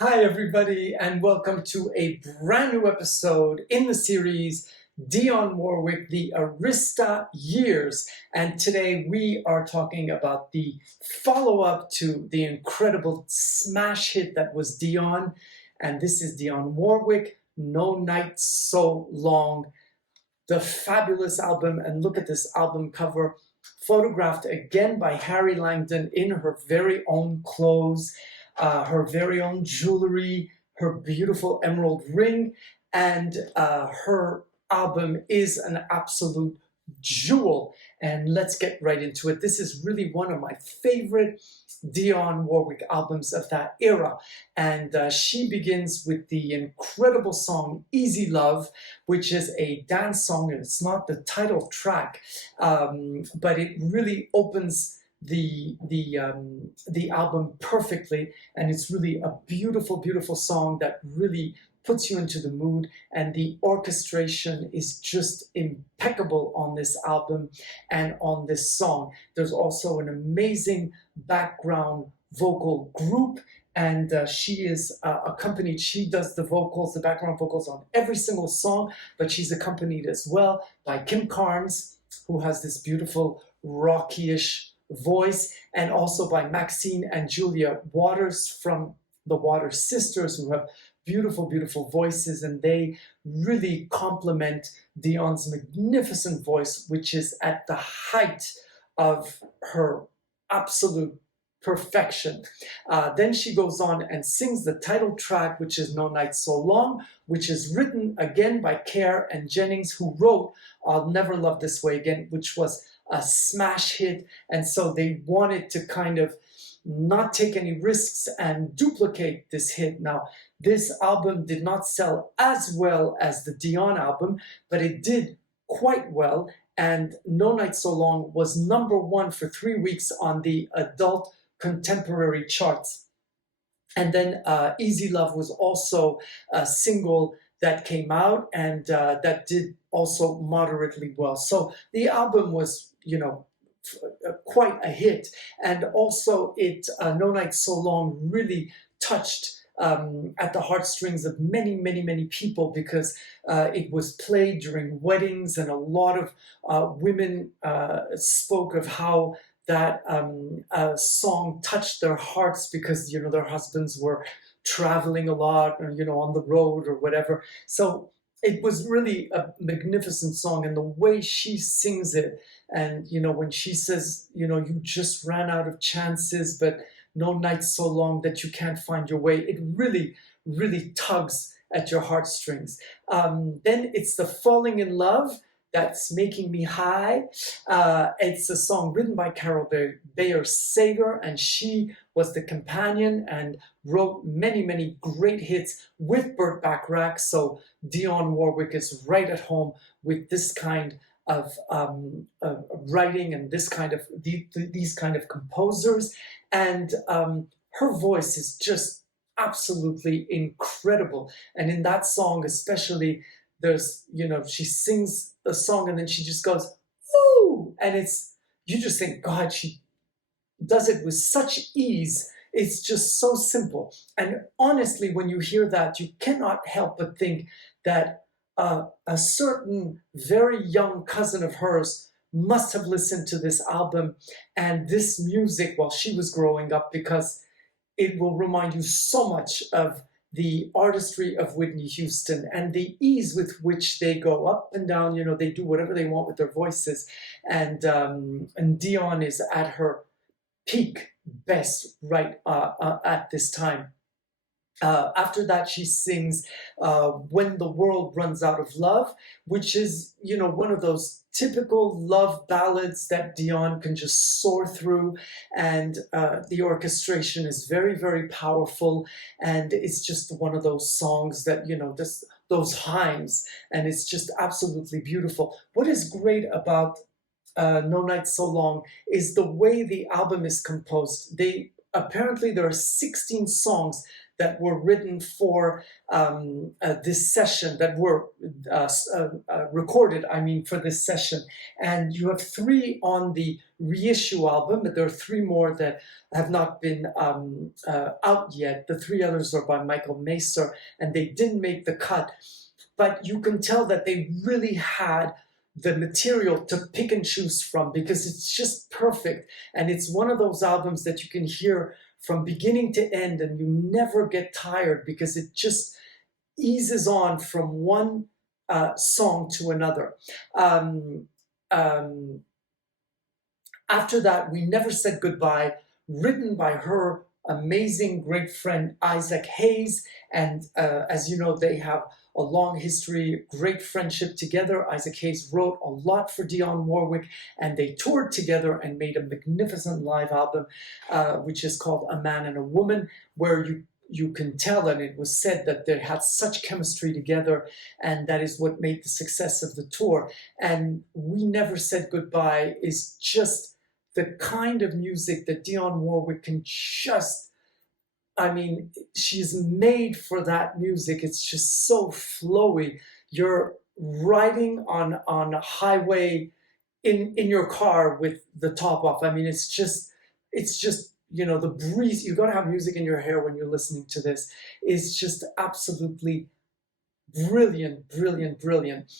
Hi, everybody, and welcome to a brand new episode in the series Dionne Warwick, The Arista Years. And today we are talking about the follow up to the incredible smash hit that was Dionne. And this is Dionne Warwick, No Night So Long, the fabulous album. And look at this album cover, photographed again by Harry Langdon in her very own clothes, her very own jewelry, her beautiful emerald ring, and her album is an absolute jewel. And let's get right into it. This is really one of my favorite Dionne Warwick albums of that era. And she begins with the incredible song Easy Love, which is a dance song, and it's not the title track, but it really opens the album perfectly, and it's really a beautiful song that really puts you into the mood, and the orchestration is just impeccable on this album and on this song. There's also an amazing background vocal group, and she is accompanied. She does the vocals, the background vocals on every single song, but she's accompanied as well by Kim Carnes, who has this beautiful rocky-ish voice, and also by Maxine and Julia Waters from the Waters sisters, who have beautiful voices, and they really complement Dionne's magnificent voice, which is at the height of her absolute perfection. Then she goes on and sings the title track, which is No Night So Long, which is written again by Kerr and Jennings, who wrote I'll Never Love This Way Again, which was a smash hit. And so they wanted to kind of not take any risks and duplicate this hit. Now, this album did not sell as well as the Dionne album, but it did quite well. And No Night So Long was #1 for 3 weeks on the adult contemporary charts. And then Easy Love was also a single that came out, and that did also moderately well. So the album was, quite a hit. And also No Night So Long really touched at the heartstrings of many people, because it was played during weddings, and a lot of women spoke of how that song touched their hearts, because their husbands were traveling a lot, or on the road or whatever. So it was really a magnificent song, and the way she sings it, and when she says, you just ran out of chances, but no night so long that you can't find your way, it really tugs at your heartstrings. Then it's the Falling in Love that's making me high. It's a song written by Carol Bayer Sager, and she was the companion and wrote many great hits with Burt Bacharach. So Dionne Warwick is right at home with this kind of writing, and these kind of composers. And her voice is just absolutely incredible. And in that song especially, there's, she sings a song and then she just goes, "Ooh!" And you just think, God, she does it with such ease. It's just so simple. And honestly, when you hear that, you cannot help but think that a certain very young cousin of hers must have listened to this album and this music while she was growing up, because it will remind you so much of the artistry of Whitney Houston and the ease with which they go up and down. They do whatever they want with their voices. And Dionne is at her peak best right at this time. After that, she sings When the World Runs Out of Love, which is, one of those typical love ballads that Dionne can just soar through. And the orchestration is very powerful. And it's just one of those songs that, just those hymns. And it's just absolutely beautiful. What is great about No Night So Long is the way the album is composed. Apparently there are 16 songs that were written for this session, that were recorded, I mean, for this session. And you have 3 on the reissue album, but there are 3 more that have not been out yet. The 3 others are by Michael Macer, and they didn't make the cut. But you can tell that they really had the material to pick and choose from, because it's just perfect. And it's one of those albums that you can hear from beginning to end and you never get tired, because it just eases on from one song to another. After that, We Never Said Goodbye, written by her amazing great friend Isaac Hayes. And as you know, they have a long history, great friendship together. Isaac Hayes wrote a lot for Dionne Warwick, and they toured together and made a magnificent live album, which is called A Man and a Woman, where you can tell, and it was said that they had such chemistry together, and that is what made the success of the tour. And We Never Said Goodbye is just the kind of music that Dionne Warwick can just, I mean, she's made for that music. It's just so flowy. You're riding on a highway in your car with the top off. I mean, it's just, you know, the breeze. You got to have music in your hair when you're listening to this. It's just absolutely brilliant, brilliant, brilliant.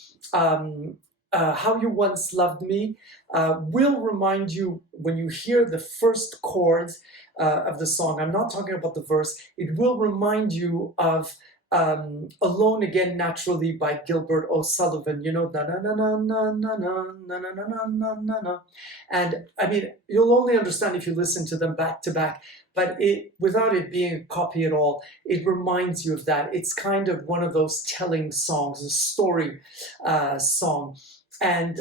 How You Once Loved Me will remind you, when you hear the first chords of the song, I'm not talking about the verse, it will remind you of Alone Again Naturally by Gilbert O'Sullivan, you know, na na na na na na na na na na na na. And I mean, you'll only understand if you listen to them back to back, but without it being a copy at all, it reminds you of that. It's kind of one of those telling songs, a story song. And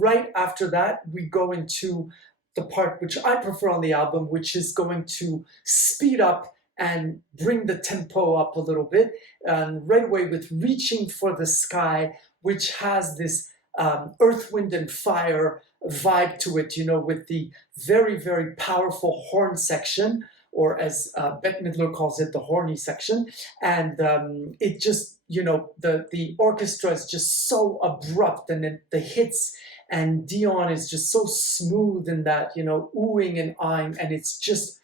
right after that, we go into the part which I prefer on the album, which is going to speed up and bring the tempo up a little bit. And right away with Reaching for the Sky, which has this Earth, Wind and Fire vibe to it, you know, with the very, very powerful horn section, or as Bette Midler calls it, the horny section. And it just, you know, the orchestra is just so abrupt, and then the hits, and Dionne is just so smooth in that, you know, oohing and eyeing, and it's just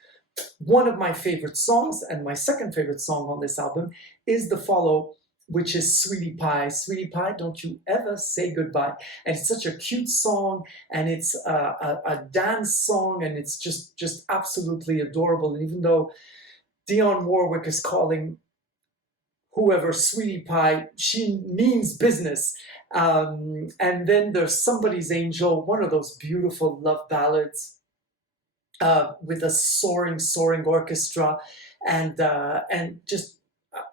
one of my favorite songs. And my second favorite song on this album is the follow, which is Sweetie Pie. Sweetie Pie, Don't You Ever Say Goodbye. And it's such a cute song, and it's a dance song, and it's just absolutely adorable. And even though Dionne Warwick is calling whoever Sweetie Pie, she means business. And then there's Somebody's Angel, one of those beautiful love ballads with a soaring, soaring orchestra, and just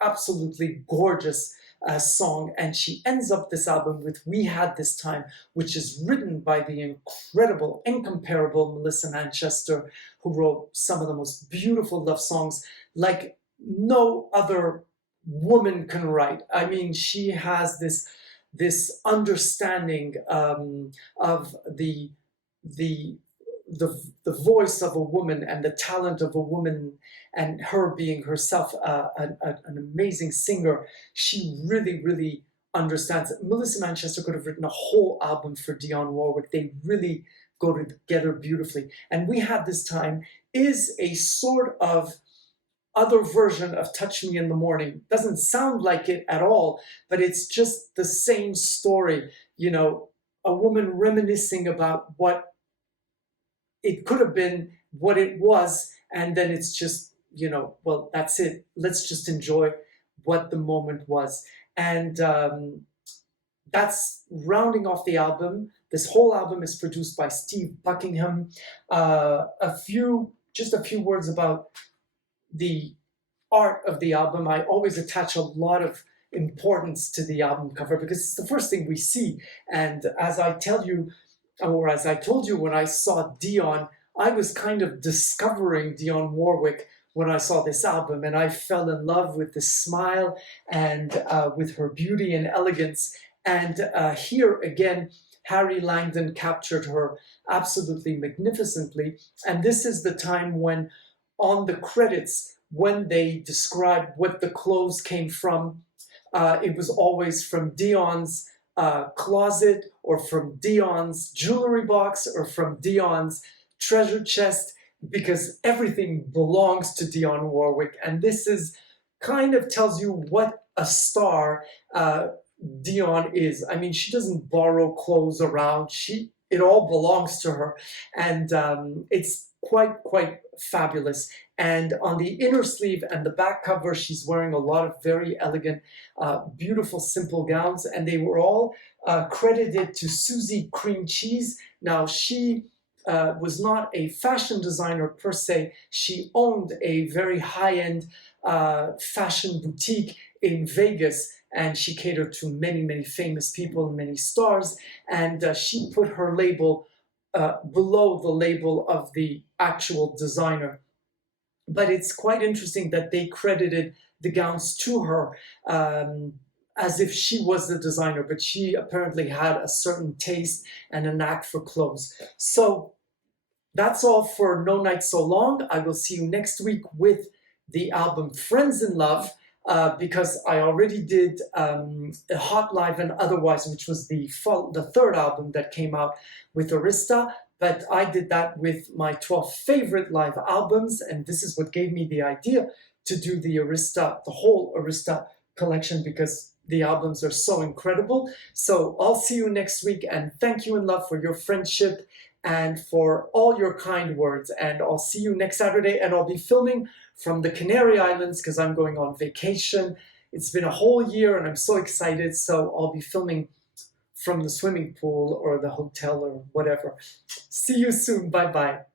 absolutely gorgeous song. And she ends up this album with We Had This Time, which is written by the incredible, incomparable Melissa Manchester, who wrote some of the most beautiful love songs like no other woman can write. I mean, she has this understanding of the voice of a woman and the talent of a woman, and her being herself an amazing singer. She really, really understands it. Melissa Manchester could have written a whole album for Dionne Warwick. They really go together beautifully. And We Had This Time is a sort of other version of Touch Me in the Morning. Doesn't sound like it at all, but it's just the same story. You know, a woman reminiscing about what it could have been, what it was, and then it's just, you know, well, that's it. Let's just enjoy what the moment was. And that's rounding off the album. This whole album is produced by Steve Buckingham. Just a few words about the art of the album. I always attach a lot of importance to the album cover because it's the first thing we see. And as I told you when I saw Dionne, I was kind of discovering Dionne Warwick when I saw this album, and I fell in love with the smile and with her beauty and elegance. And here again, Harry Langdon captured her absolutely magnificently. And this is the time when on the credits, when they described what the clothes came from, it was always from Dionne's closet, or from Dionne's jewelry box, or from Dionne's treasure chest, because everything belongs to Dionne Warwick. And this is kind of tells you what a star Dionne is. I mean, she doesn't borrow clothes around. It all belongs to her, and it's quite fabulous. And on the inner sleeve and the back cover, she's wearing a lot of very elegant, beautiful, simple gowns, and they were all credited to Susie Cream Cheese. Now, she was not a fashion designer per se. She owned a very high-end fashion boutique in Vegas, and she catered to many famous people and many stars, and she put her label below the label of the actual designer. But it's quite interesting that they credited the gowns to her, as if she was the designer, but she apparently had a certain taste and a knack for clothes. So that's all for No Night So Long. I will see you next week with the album Friends in Love, because I already did Hot Live and Otherwise, which was the third album that came out with Arista. But I did that with my 12 favorite live albums, and this is what gave me the idea to do the whole Arista collection, because the albums are so incredible. So I'll see you next week, and thank you in love for your friendship and for all your kind words. And I'll see you next Saturday, and I'll be filming from the Canary Islands because I'm going on vacation. It's been a whole year and I'm so excited. So I'll be filming from the swimming pool or the hotel or whatever. See you soon. Bye-bye.